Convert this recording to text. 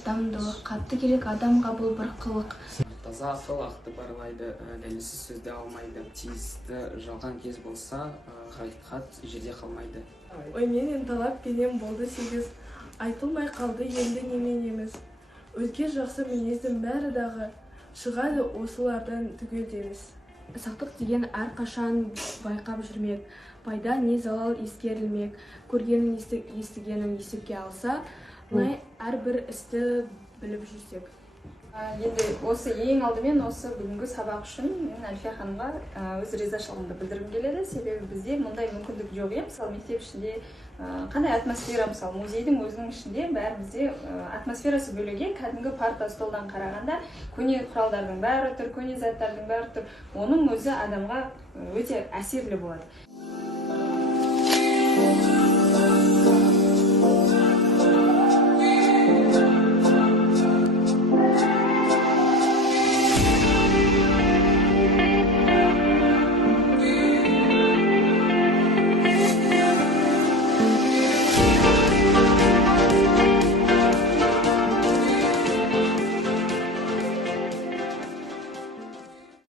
шыдамдылық қатты керек адамға, бұл бір қылық. Таза ақыл ақты барлайды, дәлелсіз сөзді алмайды. Тиісті жалған кез болса, хақиқат жерде қалмайды. Ой, менен талап пенен болды 8, айтылмай қалды енді неменеміз. Өзге жақсы мінездің бәрі дағы, шығады осылардан түгелдеміз. Сақтық деген әрқашан байқап жүрмек, пайда не залал ескерілмек, көргенін естігенін есепке алса, әрбір істі біліп жүрсек. Енді осы ең алдымен осы бүгінгі сабақ үшін мен Әлфия ханымға өз ризашылығымды білдіргім келеді. Себебі бізде мұндай мүмкіндік жоқ ем. Мысалы мектеп ішінде қандай атмосфера, мысалы музейдің өзінің ішінде бәрі бізде атмосферасы бөлек, кәдімгі парта столдан қарағанда көне құралдардың бәрі тұр, көне заттардың бәрі тұр. Оның өзі адамға өте әсерлі болады.